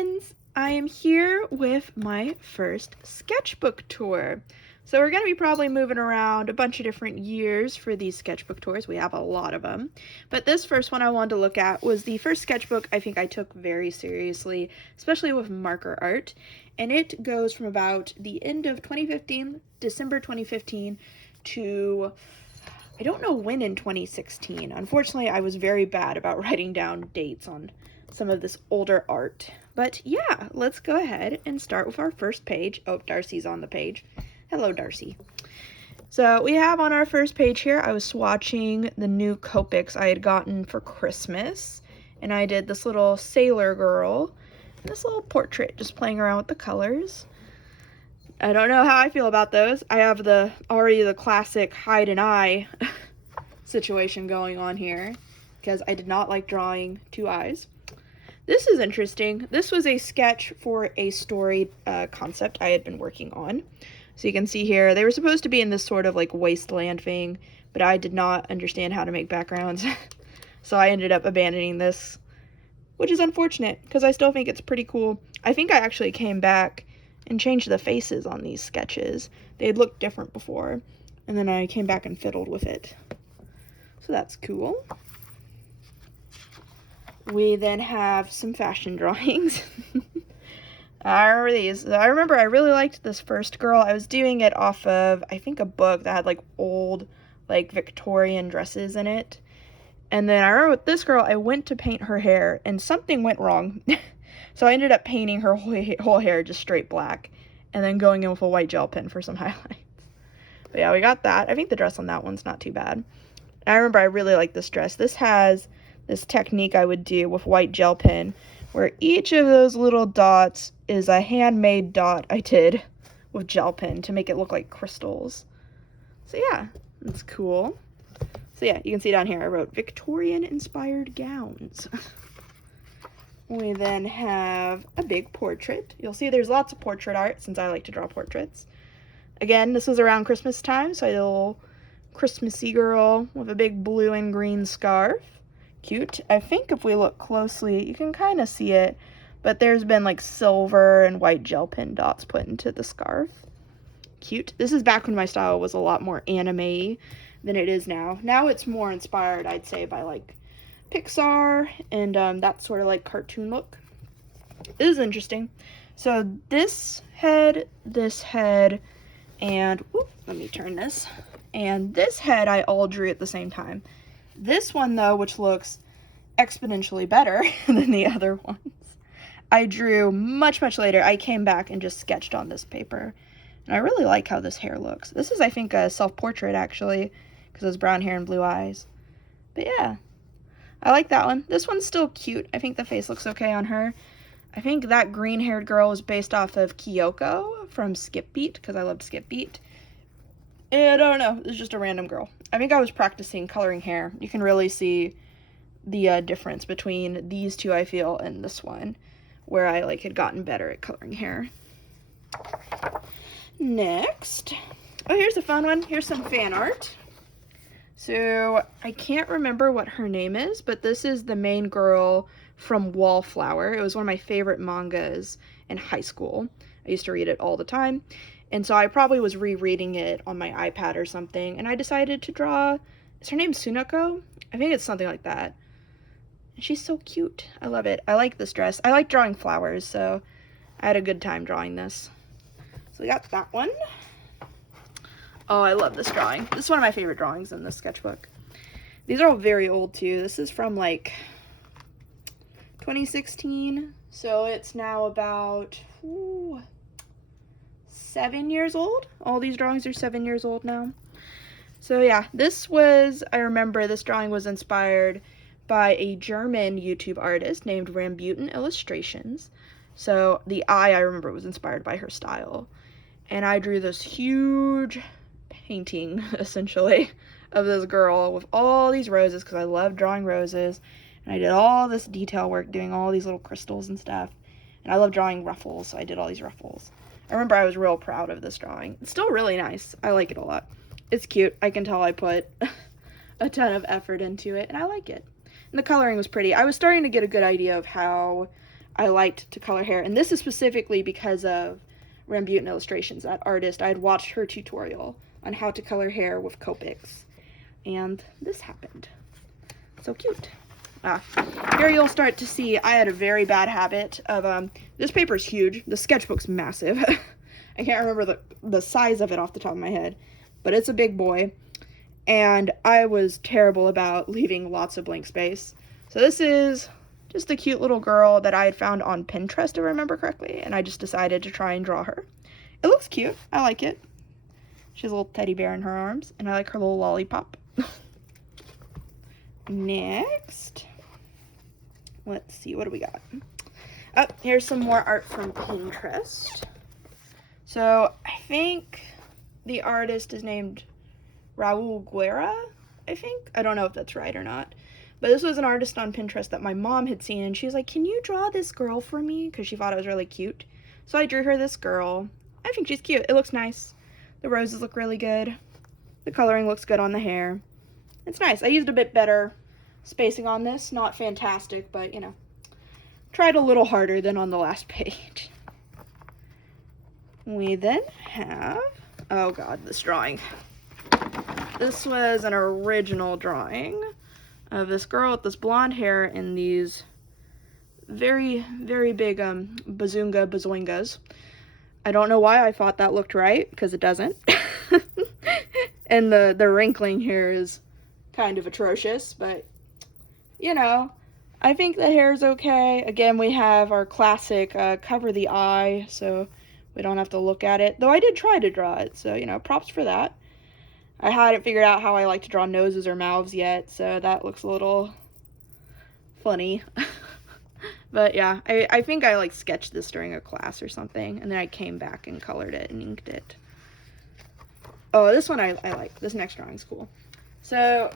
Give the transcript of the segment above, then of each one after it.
friends! I am here with my first sketchbook tour. So we're going to be probably moving around a bunch of different years for these sketchbook tours. We have a lot of them. But this first one I wanted to look at was the first sketchbook I think I took very seriously, especially with marker art. And it goes from about the end of 2015, December 2015, to I don't know when in 2016. Unfortunately, I was very bad about writing down dates on some of this older art. But yeah, let's go ahead and start with our first page. Oh, Darcy's on the page. Hello, Darcy. So we have on our first page here, I was swatching the new Copics I had gotten for Christmas. And I did this little sailor girl, and this little portrait, just playing around with the colors. I don't know how I feel about those. I have already the classic hide an eye situation going on here, because I did not like drawing two eyes. This is interesting. This was a sketch for a story concept I had been working on. So you can see here, they were supposed to be in this sort of like wasteland thing, but I did not understand how to make backgrounds. So I ended up abandoning this, which is unfortunate, because I still think it's pretty cool. I think I actually came back and changed the faces on these sketches. They had looked different before, and then I came back and fiddled with it. So that's cool. We then have some fashion drawings. I remember these. I remember I really liked this first girl. I was doing it off of, I think, a book that had like old, like Victorian dresses in it. And then I remember with this girl, I went to paint her hair and something went wrong. So I ended up painting her whole hair just straight black and then going in with a white gel pen for some highlights. But yeah, we got that. I think the dress on that one's not too bad. I remember I really like this dress. This has this technique I would do with white gel pen where each of those little dots is a handmade dot I did with gel pen to make it look like crystals. So yeah, that's cool. So yeah, you can see down here I wrote Victorian inspired gowns. We then have a big portrait. You'll see there's lots of portrait art since I like to draw portraits. Again, this was around Christmas time, so I did a little Christmassy girl with a big blue and green scarf. Cute. I think if we look closely, you can kind of see it, but there's been like silver and white gel pen dots put into the scarf. Cute. This is back when my style was a lot more anime than it is now. Now it's more inspired, I'd say, by like Pixar and that sort of like cartoon look. This is interesting. So this head, and let me turn this. And this head I all drew at the same time. This one though, which looks exponentially better than the other ones, I drew much later. I came back and just sketched on this paper. And I really like how this hair looks. This is, I think, a self-portrait actually, because it's brown hair and blue eyes. But yeah, I like that one. This one's still cute. I think the face looks okay on her. I think that green-haired girl was based off of Kyoko from Skip Beat, because I loved Skip Beat. And I don't know, it's just a random girl. I think I was practicing coloring hair. You can really see the difference between these two, I feel, and this one, where I like had gotten better at coloring hair. Next, oh, here's a fun one. Here's some fan art. So I can't remember what her name is, but this is the main girl from Wallflower. It was one of my favorite mangas in high school. I used to read it all the time. And so I probably was rereading it on my iPad or something, and I decided to draw, is her name Sunako? I think it's something like that. And she's so cute. I love it. I like this dress. I like drawing flowers, so I had a good time drawing this. So we got that one. Oh, I love this drawing. This is one of my favorite drawings in this sketchbook. These are all very old too. This is from like 2016, so it's now about 7 years old. All these drawings are 7 years old now. So yeah, I remember this drawing was inspired by a German YouTube artist named Rambutan Illustrations. So the eye, I remember, was inspired by her style. And I drew this huge painting, essentially, of this girl with all these roses, because I love drawing roses. And I did all this detail work, doing all these little crystals and stuff. And I love drawing ruffles, so I did all these ruffles. I remember I was real proud of this drawing. It's still really nice. I like it a lot. It's cute. I can tell I put a ton of effort into it, and I like it. And the coloring was pretty. I was starting to get a good idea of how I liked to color hair. And this is specifically because of Rambutan Illustrations, that artist. I had watched her tutorial on how to color hair with Copics. And this happened. So cute. Here you'll start to see I had a very bad habit of, this paper's huge. The sketchbook's massive. I can't remember the size of it off the top of my head, but it's a big boy. And I was terrible about leaving lots of blank space. So this is just a cute little girl that I had found on Pinterest, if I remember correctly, and I just decided to try and draw her. It looks cute. I like it. She has a little teddy bear in her arms, and I like her little lollipop. Next, let's see, what do we got? Oh, here's some more art from Pinterest. So I think the artist is named Raul Guerra, I think. I don't know if that's right or not. But this was an artist on Pinterest that my mom had seen, and she was like, can you draw this girl for me? Because she thought it was really cute. So I drew her this girl. I think she's cute. It looks nice. The roses look really good. The coloring looks good on the hair. It's nice. I used a bit better spacing on this. Not fantastic, but, you know, tried a little harder than on the last page. We then have, oh god, this drawing. This was an original drawing of this girl with this blonde hair and these very, very big bazoingas. I don't know why I thought that looked right, because it doesn't. And the wrinkling here is kind of atrocious, but, you know, I think the hair's okay. Again, we have our classic cover the eye, so we don't have to look at it. Though I did try to draw it, so, you know, props for that. I hadn't figured out how I like to draw noses or mouths yet, so that looks a little funny. But yeah, I think I like sketched this during a class or something, and then I came back and colored it and inked it. Oh, this one I like. This next drawing's cool. So,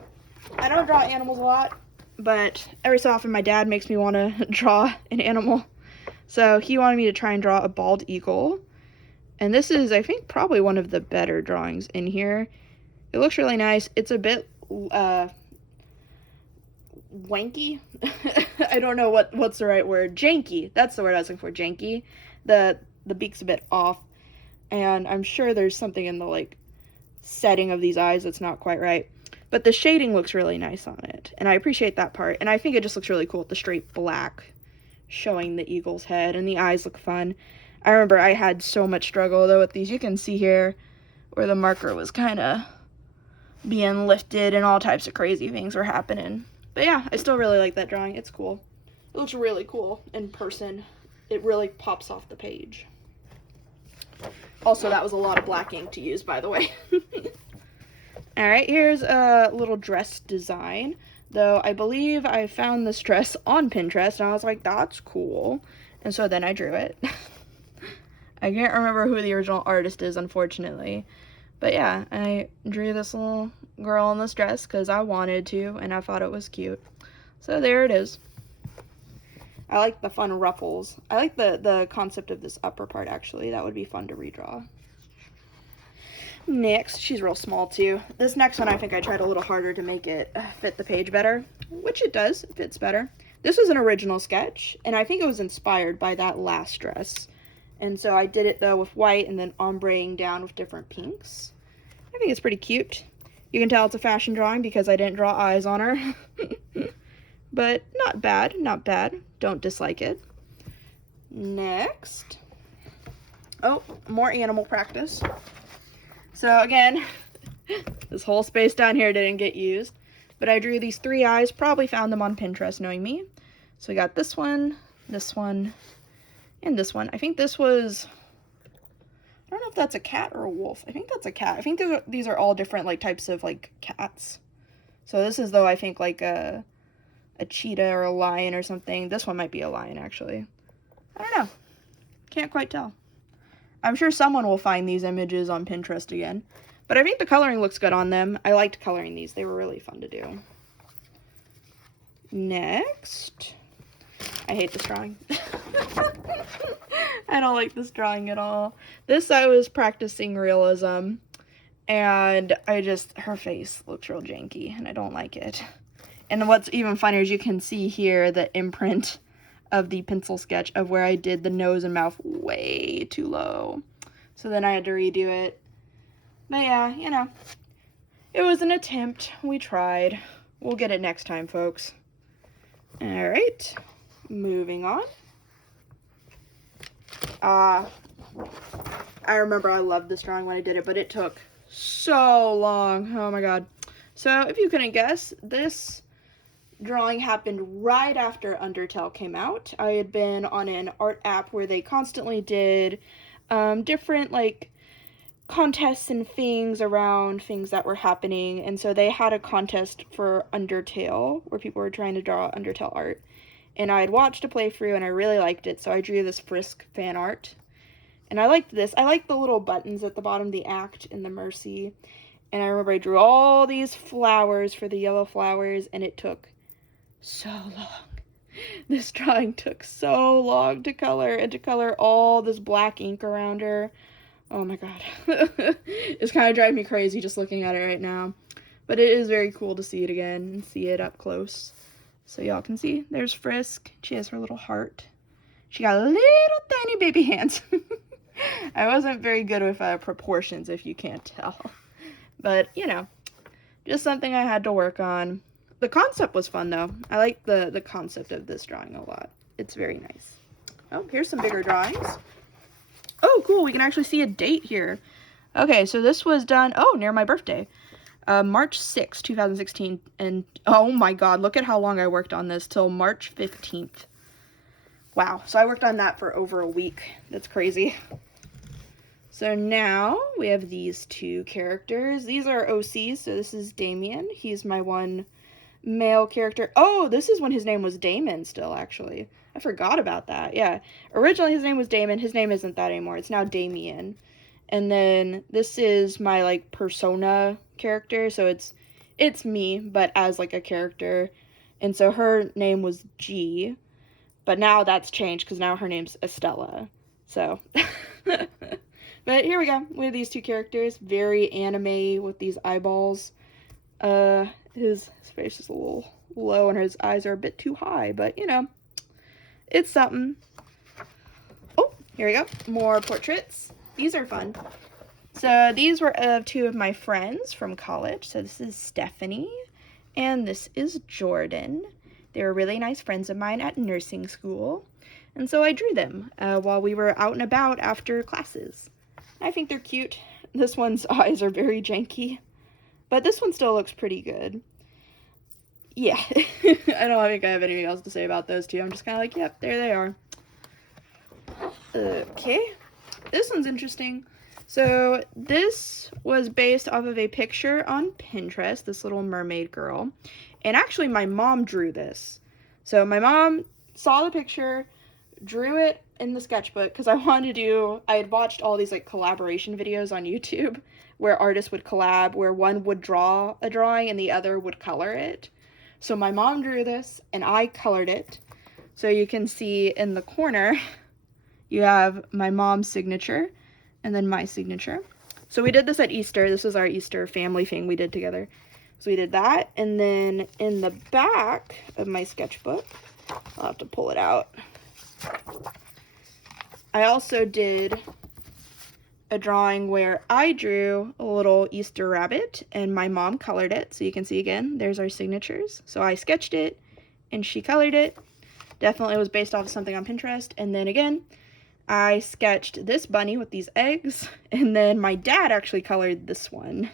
I don't draw animals a lot, but every so often my dad makes me want to draw an animal. So he wanted me to try and draw a bald eagle. And this is, I think, probably one of the better drawings in here. It looks really nice. It's a bit wanky. I don't know what's the right word. Janky. That's the word I was looking for. Janky. The beak's a bit off, and I'm sure there's something in the like setting of these eyes that's not quite right. But the shading looks really nice on it, and I appreciate that part. And I think it just looks really cool with the straight black showing the eagle's head, and the eyes look fun. I remember I had so much struggle though with these. You can see here where the marker was kind of being lifted and all types of crazy things were happening. But yeah, I still really like that drawing. It's cool. It looks really cool in person. It really pops off the page. Also, that was a lot of black ink to use, by the way. Alright, here's a little dress design. Though I believe I found this dress on Pinterest, and I was like, that's cool. And so then I drew it. I can't remember who the original artist is, unfortunately. But yeah, I drew this little girl in this dress because I wanted to, and I thought it was cute. So there it is. I like the fun ruffles. I like the concept of this upper part, actually. That would be fun to redraw. Next, she's real small too. This next one, I think I tried a little harder to make it fit the page better, which it does. It fits better. This was an original sketch, and I think it was inspired by that last dress. And so I did it, though, with white and then ombreing down with different pinks. I think it's pretty cute. You can tell it's a fashion drawing because I didn't draw eyes on her. But not bad, not bad. Don't dislike it. Next. Oh, more animal practice. So again, this whole space down here didn't get used. But I drew these 3 eyes, probably found them on Pinterest, knowing me. So we got this one, and this one. I think this was, I don't know if that's a cat or a wolf. I think that's a cat. I think these are all different like types of like cats. So this is, though, I think like a cheetah or a lion or something. This one might be a lion, actually. I don't know. Can't quite tell. I'm sure someone will find these images on Pinterest again. But I think the coloring looks good on them. I liked coloring these. They were really fun to do. Next. I hate this drawing. I don't like this drawing at all. This, I was practicing realism, and her face looks real janky, and I don't like it. And what's even funnier is you can see here the imprint of the pencil sketch of where I did the nose and mouth way too low. So then I had to redo it. But yeah, you know, it was an attempt. We tried. We'll get it next time, folks. All right, moving on. I remember I loved this drawing when I did it, but it took so long. Oh my god. So if you couldn't guess, this drawing happened right after Undertale came out. I had been on an art app where they constantly did different like contests and things around things that were happening, and so they had a contest for Undertale where people were trying to draw Undertale art, and I had watched a playthrough and I really liked it, so I drew this Frisk fan art. And I liked this. I liked the little buttons at the bottom, the Act and the Mercy. And I remember I drew all these flowers for the yellow flowers, and it took so long. This drawing took so long to color, and to color all this black ink around her. Oh my god. It's kind of driving me crazy just looking at it right now. But it is very cool to see it again and see it up close. So y'all can see, there's Frisk. She has her little heart. She got little tiny baby hands. I wasn't very good with proportions, if you can't tell. But, you know, just something I had to work on. The concept was fun, though. I like the concept of this drawing a lot. It's very nice. Oh, here's some bigger drawings. Oh, cool. We can actually see a date here. Okay, so this was done, near my birthday. March 6, 2016. And, oh my god, look at how long I worked on this, till March 15th. Wow, so I worked on that for over a week. That's crazy. So now we have these two characters. These are OCs, so this is Damien. He's my one male character. Oh, this is when his name was Damon still, actually. I forgot about that, yeah. Originally his name was Damon. His name isn't that anymore. It's now Damien. And then this is my, like, persona character, so it's me, but as, like, a character. And so her name was G, but now that's changed because now her name's Estella. So... But here we go. We have these two characters. Very anime with these eyeballs. His face is a little low and his eyes are a bit too high. But, you know, it's something. Oh, here we go. More portraits. These are fun. So these were of two of my friends from college. So this is Stephanie and this is Jordan. They were really nice friends of mine at nursing school. And so I drew them while we were out and about after classes. I think they're cute. This one's eyes are very janky, but this one still looks pretty good. Yeah, I don't think I have anything else to say about those two. I'm just kind of like, yep, there they are. Okay, this one's interesting. So this was based off of a picture on Pinterest, this little mermaid girl. And actually my mom drew this. So my mom saw the picture, drew it in the sketchbook because I had watched all these like collaboration videos on YouTube where artists would collab, where one would draw a drawing and the other would color it. So my mom drew this and I colored it. So you can see in the corner, you have my mom's signature and then my signature. So we did this at Easter. This was our Easter family thing we did together. So we did that. And then in the back of my sketchbook, I'll have to pull it out. I also did a drawing where I drew a little Easter rabbit and my mom colored it. So you can see again, there's our signatures. So I sketched it and she colored it. Definitely was based off of something on Pinterest. And then again, I sketched this bunny with these eggs. And then my dad actually colored this one.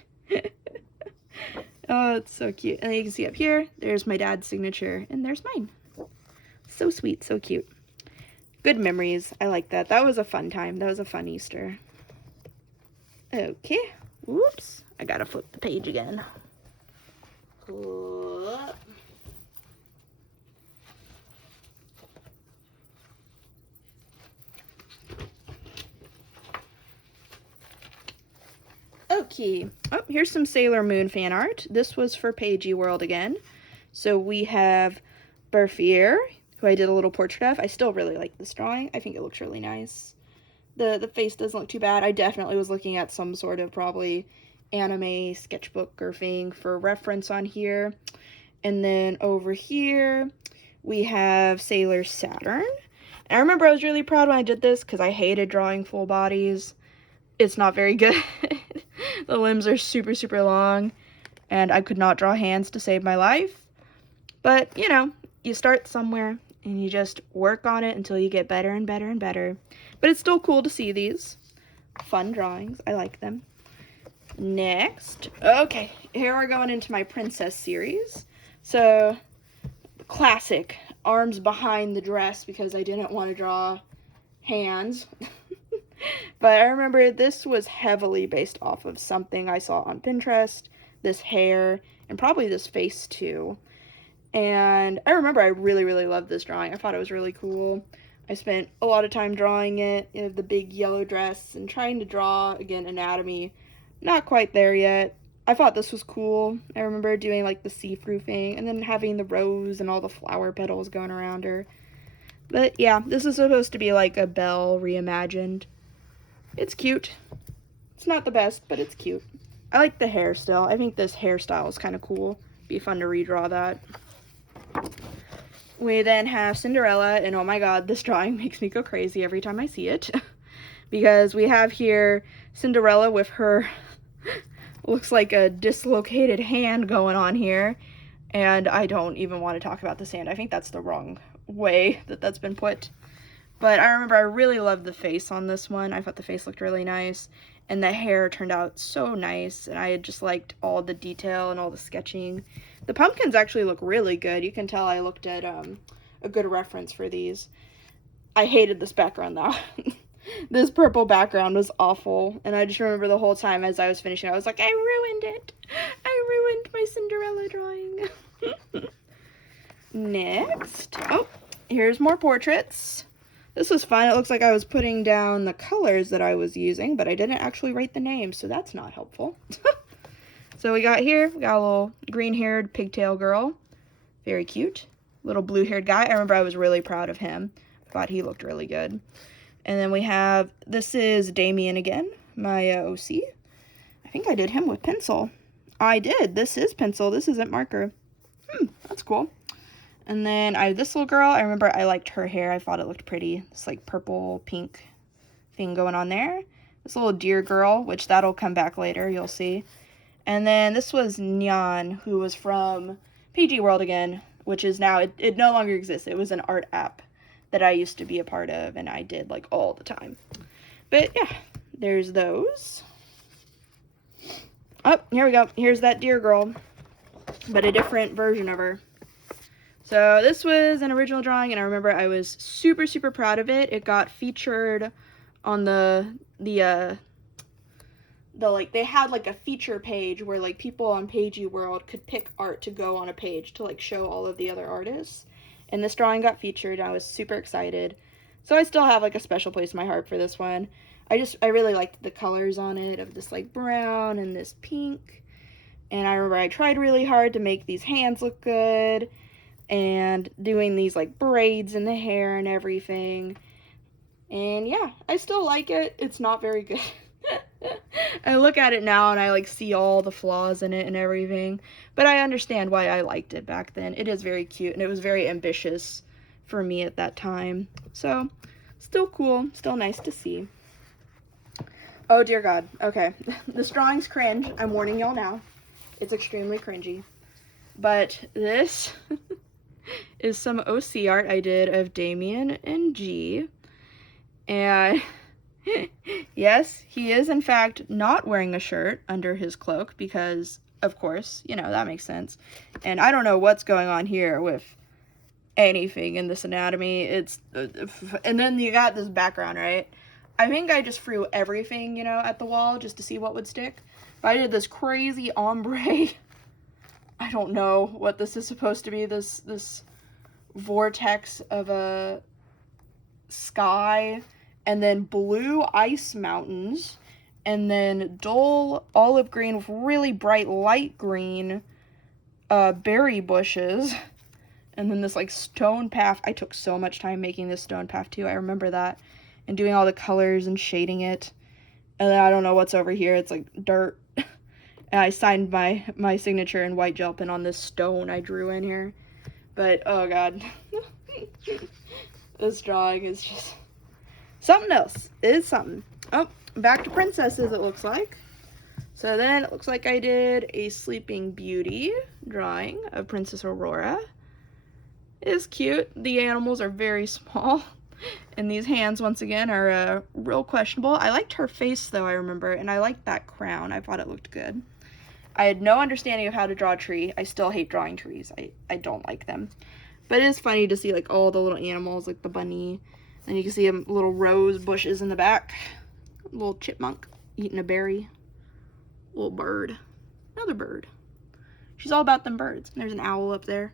Oh, it's so cute. And you can see up here, there's my dad's signature and there's mine. So sweet, so cute. Good memories. I like that. That was a fun time. That was a fun Easter. Okay. Whoops. I gotta flip the page again. Okay. Oh, here's some Sailor Moon fan art. This was for Pagey World again. So we have Berfier, who I did a little portrait of. I still really like this drawing. I think it looks really nice. The face doesn't look too bad. I definitely was looking at some sort of probably anime sketchbook or thing for reference on here. And then over here, we have Sailor Saturn. And I remember I was really proud when I did this because I hated drawing full bodies. It's not very good. The limbs are super, super long, and I could not draw hands to save my life. But, you know, you start somewhere, and you just work on it until you get better and better and better. But it's still cool to see these. Fun drawings. I like them. Next. Okay, here we're going into my princess series. So, classic. Arms behind the dress because I didn't want to draw hands. But I remember this was heavily based off of something I saw on Pinterest. This hair, and probably this face too. And I remember I really, really loved this drawing. I thought it was really cool. I spent a lot of time drawing it, you know, the big yellow dress, and trying to draw, again, anatomy. Not quite there yet. I thought this was cool. I remember doing, like, the see-through thing, and then having the rose and all the flower petals going around her. But, yeah, this is supposed to be, like, a Belle reimagined. It's cute. It's not the best, but it's cute. I like the hair still. I think this hairstyle is kind of cool. Be fun to redraw that. We then have Cinderella, and oh my god, this drawing makes me go crazy every time I see it. Because we have here Cinderella with her, looks like a dislocated hand going on here. And I don't even want to talk about this hand. I think that's the wrong way that that's been put. But I remember I really loved the face on this one. I thought the face looked really nice. And the hair turned out so nice. And I just liked all the detail and all the sketching. The pumpkins actually look really good. You can tell I looked at a good reference for these. I hated this background though. This purple background was awful. And I just remember the whole time as I was finishing, I was like, I ruined it. I ruined my Cinderella drawing. Next. Oh, here's more portraits. This was fun. It looks like I was putting down the colors that I was using, but I didn't actually write the names, so that's not helpful. So we got a little green-haired pigtail girl. Very cute. Little blue-haired guy. I remember I was really proud of him. Thought he looked really good. And then we have, this is Damien again, my OC. I think I did him with pencil. I did. This is pencil. This isn't marker. That's cool. And then I have this little girl. I remember I liked her hair. I thought it looked pretty. It's like purple, pink thing going on there. This little deer girl, which that'll come back later. You'll see. And then this was Nyan, who was from PG World again, which is now, it no longer exists. It was an art app that I used to be a part of, and I did, like, all the time. But, yeah, there's those. Oh, here we go. Here's that deer girl, but a different version of her. So this was an original drawing, and I remember I was super, super proud of it. It got featured on like, they had, like, a feature page where, like, people on Pagey World could pick art to go on a page to, like, show all of the other artists. And this drawing got featured, and I was super excited. So I still have, like, a special place in my heart for this one. I really liked the colors on it, of this, like, brown and this pink. And I remember I tried really hard to make these hands look good, and doing these, like, braids in the hair and everything. And, yeah, I still like it. It's not very good. I look at it now and I like see all the flaws in it and everything, but I understand why I liked it back then. It is very cute and it was very ambitious for me at that time. So, still cool, still nice to see. Oh dear God. Okay, this drawing's cringe. I'm warning y'all now. It's extremely cringy. But this is some OC art I did of Damien and G. And yes, he is in fact not wearing a shirt under his cloak because, of course, you know, that makes sense. And I don't know what's going on here with anything in this anatomy. It's, and then you got this background, right? I think I just threw everything, you know, at the wall just to see what would stick. But I did this crazy ombre. I don't know what this is supposed to be. This vortex of a sky, and then blue ice mountains, and then dull olive green with really bright light green berry bushes, and then this like stone path. I took so much time making this stone path too. I remember that, and doing all the colors and shading it. And then I don't know what's over here. It's like dirt. And I signed my signature in white gel pen on this stone I drew in here. But, oh god. This drawing is just something else. It is something. Oh, back to princesses, it looks like. So then it looks like I did a Sleeping Beauty drawing of Princess Aurora. It is cute. The animals are very small. And these hands, once again, are real questionable. I liked her face, though, I remember. And I liked that crown. I thought it looked good. I had no understanding of how to draw a tree. I still hate drawing trees. I don't like them. But it is funny to see, like, all the little animals, like the bunny. And you can see little rose bushes in the back. A little chipmunk eating a berry. Little bird. Another bird. She's all about them birds. There's an owl up there.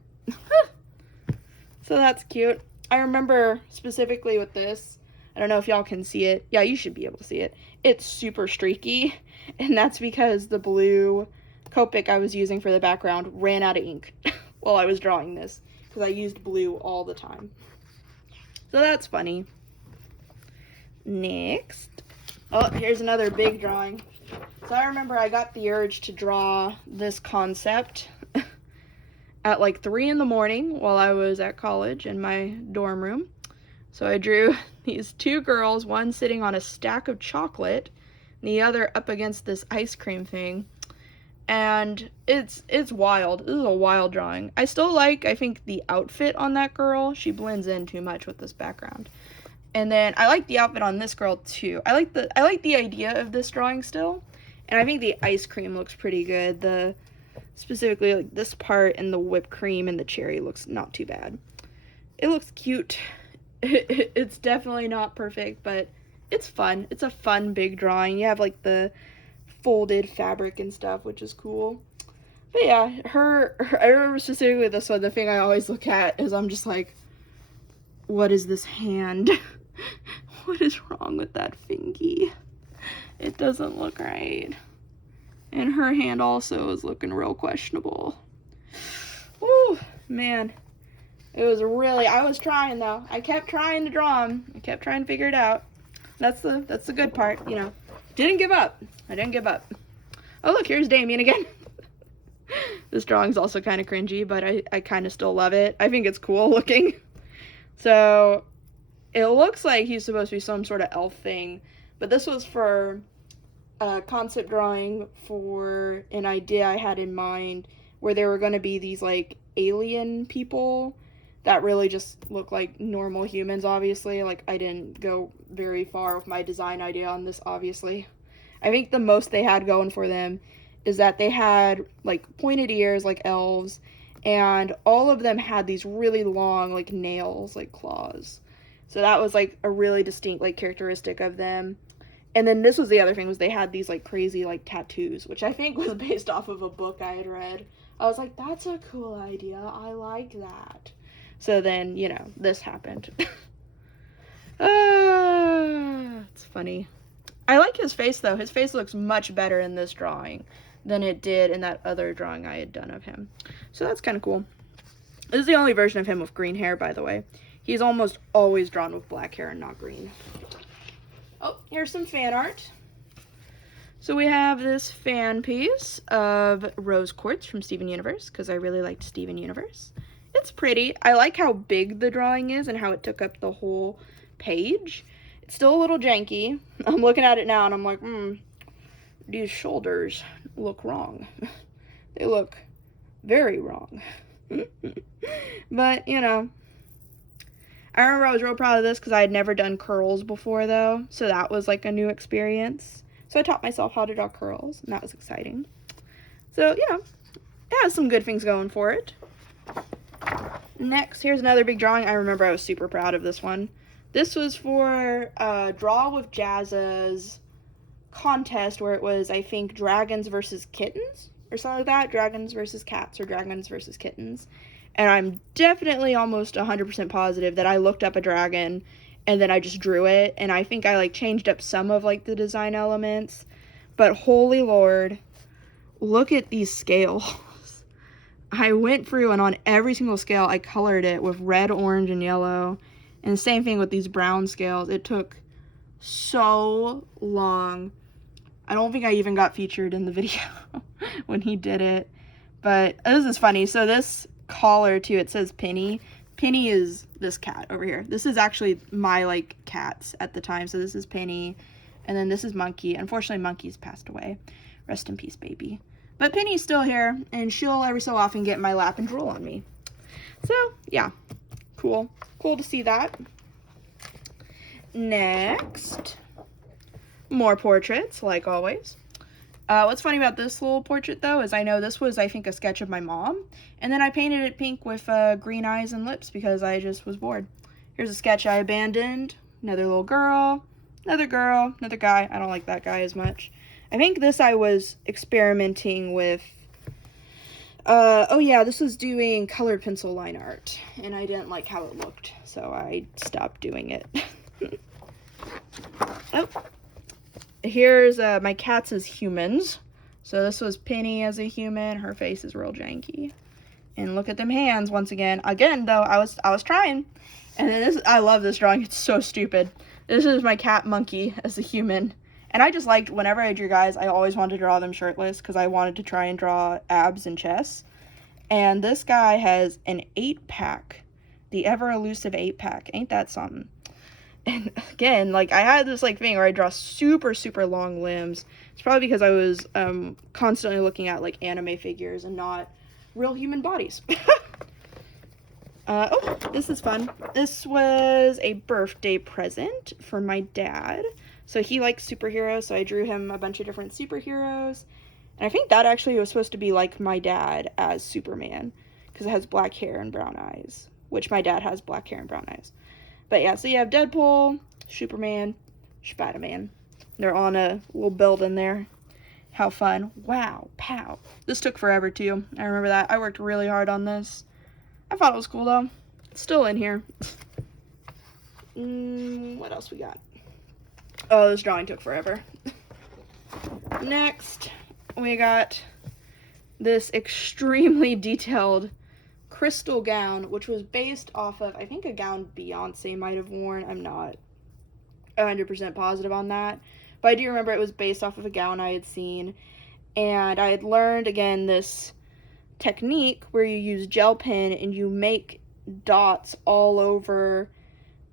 So that's cute. I remember specifically with this, I don't know if y'all can see it. Yeah, you should be able to see it. It's super streaky, and that's because the blue Copic I was using for the background ran out of ink while I was drawing this, because I used blue all the time. So that's funny. Next. Oh, here's another big drawing. So I remember I got the urge to draw this concept at like 3 in the morning while I was at college in my dorm room. So I drew these two girls, one sitting on a stack of chocolate, and the other up against this ice cream thing. And it's wild. This is a wild drawing. I still like, I think, the outfit on that girl. She blends in too much with this background. And then I like the outfit on this girl too. I like the idea of this drawing still. And I think the ice cream looks pretty good. Specifically like this part and the whipped cream and the cherry looks not too bad. It looks cute. It's definitely not perfect, but it's fun. It's a fun big drawing. You have like the folded fabric and stuff, which is cool. But yeah, I remember specifically this one, the thing I always look at is I'm just like, what is this hand? What is wrong with that fingy? It doesn't look right. And her hand also is looking real questionable. Woo, man. It was really, I was trying though. I kept trying to draw them. I kept trying to figure it out. That's the good part, you know. Didn't give up. I didn't give up. Oh look, here's Damien again. This drawing's also kind of cringy, but I kind of still love it. I think it's cool looking. So, it looks like he's supposed to be some sort of elf thing, but this was for a concept drawing for an idea I had in mind where there were going to be these like alien people that really just look like normal humans, obviously. Like, I didn't go very far with my design idea on this, obviously. I think the most they had going for them is that they had like pointed ears like elves, and all of them had these really long like nails, like claws. So that was like a really distinct like characteristic of them. And then this was the other thing, was they had these like crazy like tattoos, which I think was based off of a book I had read. I was like, that's a cool idea. I like that. So then, you know, this happened. It's funny. I like his face though. His face looks much better in this drawing than it did in that other drawing I had done of him. So that's kind of cool. This is the only version of him with green hair, by the way. He's almost always drawn with black hair and not green. Oh, here's some fan art. So we have this fan piece of Rose Quartz from Steven Universe, because I really liked Steven Universe. It's pretty. I like how big the drawing is and how it took up the whole page. It's still a little janky. I'm looking at it now and I'm like, these shoulders look wrong. They look very wrong. But, you know, I remember I was real proud of this because I had never done curls before, though. So that was like a new experience. So I taught myself how to draw curls, and that was exciting. So, you know, it has some good things going for it. Next, here's another big drawing. I remember I was super proud of this one. This was for Draw with Jazza's contest where it was, I think, dragons versus kittens or something like that. Dragons versus cats or dragons versus kittens. And I'm definitely almost 100% positive that I looked up a dragon and then I just drew it. And I think I like changed up some of like the design elements. But holy Lord, look at these scales. I went through and on every single scale I colored it with red, orange, and yellow. And the same thing with these brown scales. It took so long. I don't think I even got featured in the video when he did it. But this is funny. So this collar too. It says Penny. Penny is this cat over here. This is actually my like cats at the time. So this is Penny, and then this is Monkey. Unfortunately, Monkey's passed away. Rest in peace, baby. But Penny's still here, and she'll every so often get in my lap and drool on me. So yeah, cool to see that. Next, more portraits like always. What's funny about this little portrait though is I know this was, I think, a sketch of my mom, and then I painted it pink with green eyes and lips because I just was bored. Here's a sketch I abandoned. Another little girl, another guy. I don't like that guy as much. I think this I was experimenting with. Oh yeah, this was doing colored pencil line art, and I didn't like how it looked, so I stopped doing it. Oh. Here's my cats as humans. So this was Penny as a human. Her face is real janky. And look at them hands once again. Again, though, I was trying. And then this, I love this drawing. It's so stupid. This is my cat Monkey as a human. And I just liked, whenever I drew guys, I always wanted to draw them shirtless because I wanted to try and draw abs and chest. And this guy has an 8-pack. The ever elusive 8-pack. Ain't that something? And again, like, I had this, like, thing where I draw super, super long limbs. It's probably because I was constantly looking at, like, anime figures and not real human bodies. Oh, this is fun. This was a birthday present for my dad. So he likes superheroes, so I drew him a bunch of different superheroes. And I think that actually was supposed to be like my dad as Superman, because it has black hair and brown eyes, which my dad has black hair and brown eyes. But yeah, so you have Deadpool, Superman, Spider-Man. They're on a little building there. How fun. Wow, pow. This took forever too. I remember that. I worked really hard on this. I thought it was cool though. It's still in here. What else we got? Oh, this drawing took forever. Next, we got this extremely detailed crystal gown, which was based off of, I think, a gown Beyonce might have worn. I'm not 100% positive on that, but I do remember it was based off of a gown I had seen, and I had learned, again, this technique where you use gel pen and you make dots all over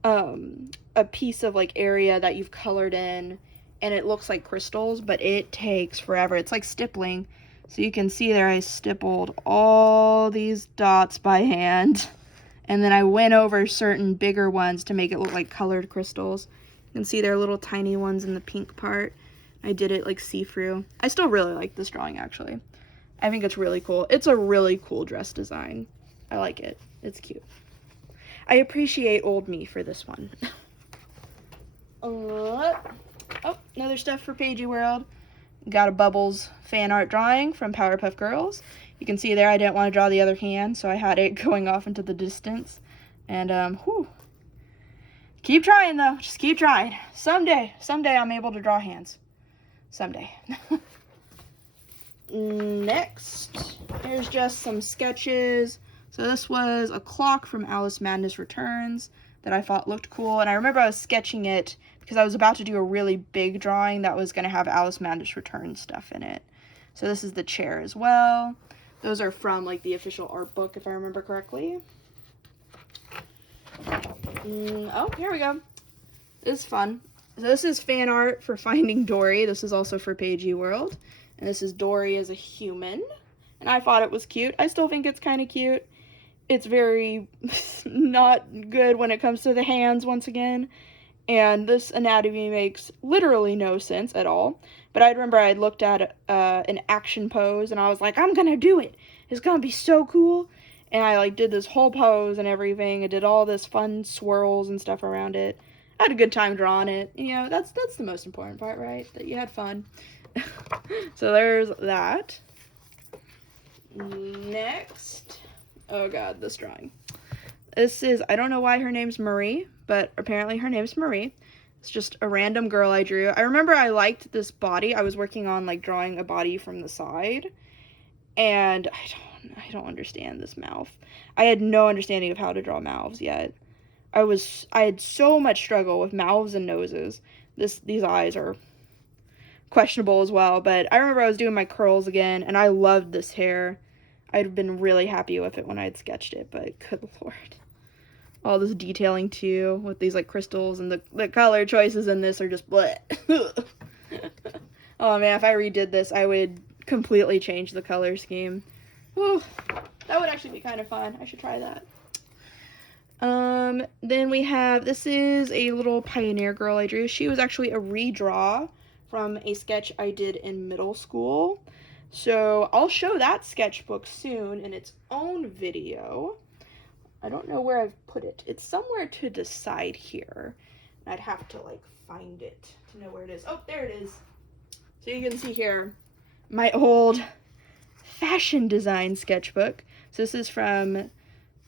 a piece of, like, area that you've colored in, and it looks like crystals, but it takes forever. It's like stippling. So you can see there I stippled all these dots by hand, and then I went over certain bigger ones to make it look like colored crystals. You can see there are little tiny ones in the pink part. I did it like see-through. I still really like this drawing, actually. I think it's really cool. It's a really cool dress design. I like it. It's cute. I appreciate old me for this one. Oh, another stuff for Pagey World. Got a Bubbles fan art drawing from Powerpuff Girls. You can see there I didn't want to draw the other hand, so I had it going off into the distance. And, whew. Keep trying, though. Just keep trying. Someday I'm able to draw hands. Someday. Next, here's just some sketches. So this was a clock from Alice Madness Returns that I thought looked cool. And I remember I was sketching it because I was about to do a really big drawing that was going to have Alice Madness Returns stuff in it. So this is the chair as well. Those are from, like, the official art book, if I remember correctly. Oh, here we go. This is fun. So this is fan art for Finding Dory. This is also for Pagey World. And this is Dory as a human. And I thought it was cute. I still think it's kind of cute. It's very not good when it comes to the hands, once again. And this anatomy makes literally no sense at all. But I remember I looked at an action pose, and I was like, I'm gonna do it. It's gonna be so cool. And I, like, did this whole pose and everything. I did all this fun swirls and stuff around it. I had a good time drawing it. You know, that's the most important part, right? That you had fun. So there's that. Next. Oh god, this drawing. This is, I don't know why her name's Marie, but apparently her name's Marie. It's just a random girl I drew. I remember I liked this body. I was working on, like, drawing a body from the side. And I don't understand this mouth. I had no understanding of how to draw mouths yet. I had so much struggle with mouths and noses. These eyes are questionable as well, but I remember I was doing my curls again, and I loved this hair. I'd been really happy with it when I'd sketched it, but good lord. All this detailing too, with these like crystals, and the color choices in this are just bleh. Oh man, if I redid this, I would completely change the color scheme. Whew, that would actually be kind of fun. I should try that. Then we have, this is a little pioneer girl I drew. She was actually a redraw from a sketch I did in middle school. So I'll show that sketchbook soon in its own video. I don't know where I've put it. It's somewhere to the side here. I'd have to like find it to know where it is. Oh, there it is. So you can see here my old fashion design sketchbook. So this is from,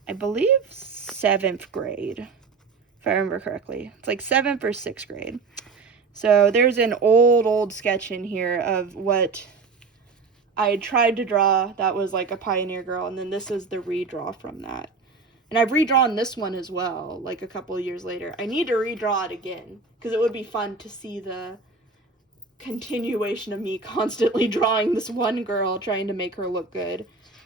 I believe, 7th grade, if I remember correctly. It's like 7th or 6th grade. So there's an old sketch in here of what I tried to draw that was like a pioneer girl, and then this is the redraw from that. And I've redrawn this one as well, like a couple of years later. I need to redraw it again, because it would be fun to see the continuation of me constantly drawing this one girl, trying to make her look good,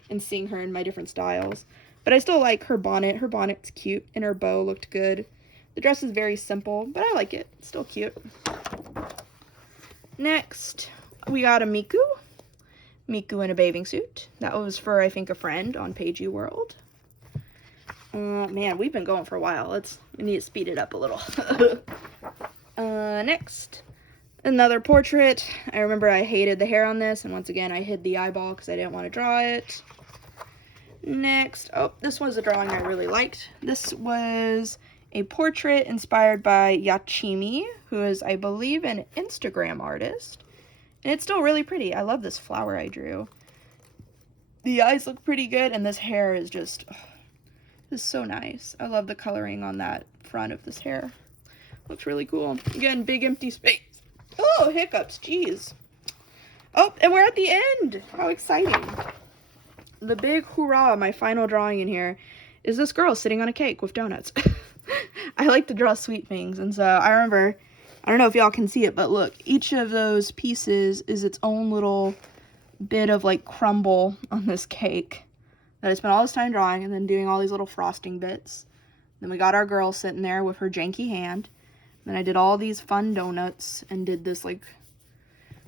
and seeing her in my different styles. But I still like her bonnet. Her bonnet's cute, and her bow looked good. The dress is very simple, but I like it. It's still cute. Next, we got a Miku. Miku in a bathing suit. That was for, I think, a friend on Pagey World. Man, we've been going for a while. We need to speed it up a little. Next, another portrait. I remember I hated the hair on this, and once again, I hid the eyeball because I didn't want to draw it. Next, oh, this was a drawing I really liked. This was a portrait inspired by Yachimi, who is, I believe, an Instagram artist. And it's still really pretty. I love this flower I drew. The eyes look pretty good, and this hair is just, oh, this is so nice. I love the coloring on that front of this hair. Looks really cool. Again, big empty space. Oh, hiccups, jeez. Oh, and we're at the end. How exciting. The big hoorah, my final drawing in here, is this girl sitting on a cake with donuts. I like to draw sweet things, and so I remember, I don't know if y'all can see it, but look, each of those pieces is its own little bit of like crumble on this cake that I spent all this time drawing, and then doing all these little frosting bits. Then we got our girl sitting there with her janky hand. Then I did all these fun donuts and did this like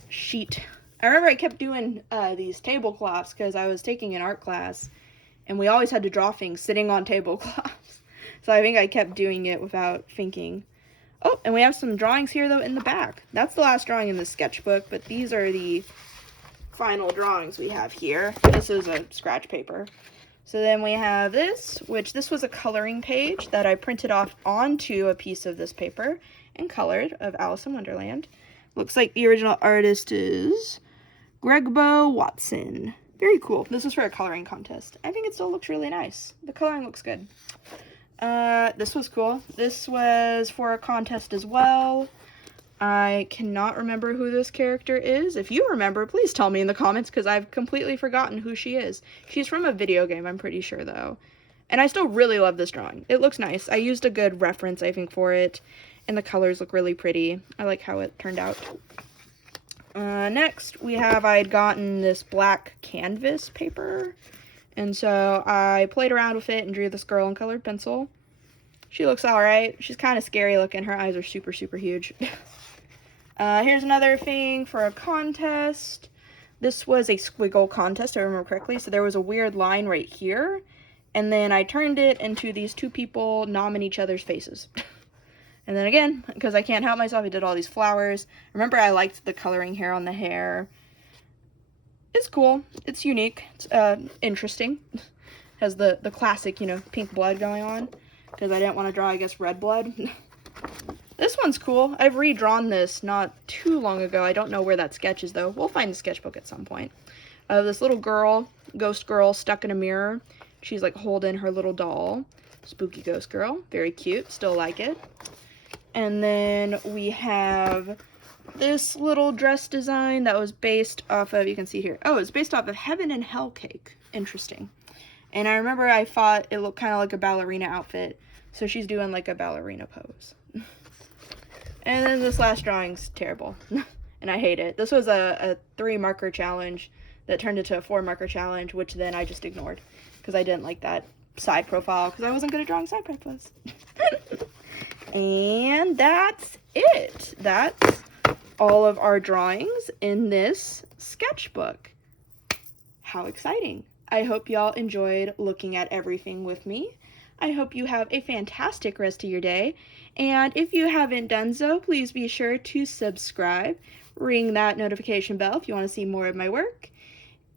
sheet. I remember I kept doing these tablecloths because I was taking an art class, and we always had to draw things sitting on tablecloths. So I think I kept doing it without thinking. Oh, and we have some drawings here though in the back. That's the last drawing in the sketchbook, but these are the final drawings we have here. This is a scratch paper. So then we have this, which this was a coloring page that I printed off onto a piece of this paper and colored of Alice in Wonderland. Looks like the original artist is Gregbo Watson. Very cool. This is for a coloring contest. I think it still looks really nice. The coloring looks good. This was cool. This was for a contest as well. I cannot remember who this character is. If you remember, please tell me in the comments, because I've completely forgotten who she is. She's from a video game, I'm pretty sure, though. And I still really love this drawing. It looks nice. I used a good reference, I think, for it. And the colors look really pretty. I like how it turned out. Next, we have, I'd gotten this black canvas paper. And so I played around with it and drew this girl in colored pencil. She looks alright. She's kind of scary looking. Her eyes are super, super huge. Here's another thing for a contest. This was a squiggle contest, if I remember correctly. So there was a weird line right here. And then I turned it into these two people nomming each other's faces. And then again, because I can't help myself, I did all these flowers. Remember, I liked the coloring here on the hair. It's cool. It's unique. It's interesting. Has the classic, you know, pink blood going on. Because I didn't want to draw, I guess, red blood. This one's cool. I've redrawn this not too long ago. I don't know where that sketch is, though. We'll find the sketchbook at some point. This little girl, ghost girl, stuck in a mirror. She's, like, holding her little doll. Spooky ghost girl. Very cute. Still like it. And then we have this little dress design that was based off of, you can see here. Oh, it's based off of Heaven and Hell Cake. Interesting. And I remember I thought it looked kind of like a ballerina outfit. So she's doing, like, a ballerina pose. And then this last drawing's terrible. And I hate it. This was a 3 marker challenge. that turned into a 4-marker challenge, which then I just ignored because I didn't like that side profile because I wasn't good at drawing side profiles. And that's it. That's all of our drawings in this sketchbook. How exciting. I hope y'all enjoyed looking at everything with me. I hope you have a fantastic rest of your day. And if you haven't done so, please be sure to subscribe, ring that notification bell if you want to see more of my work,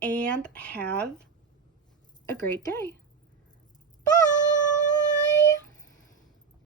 and have a great day.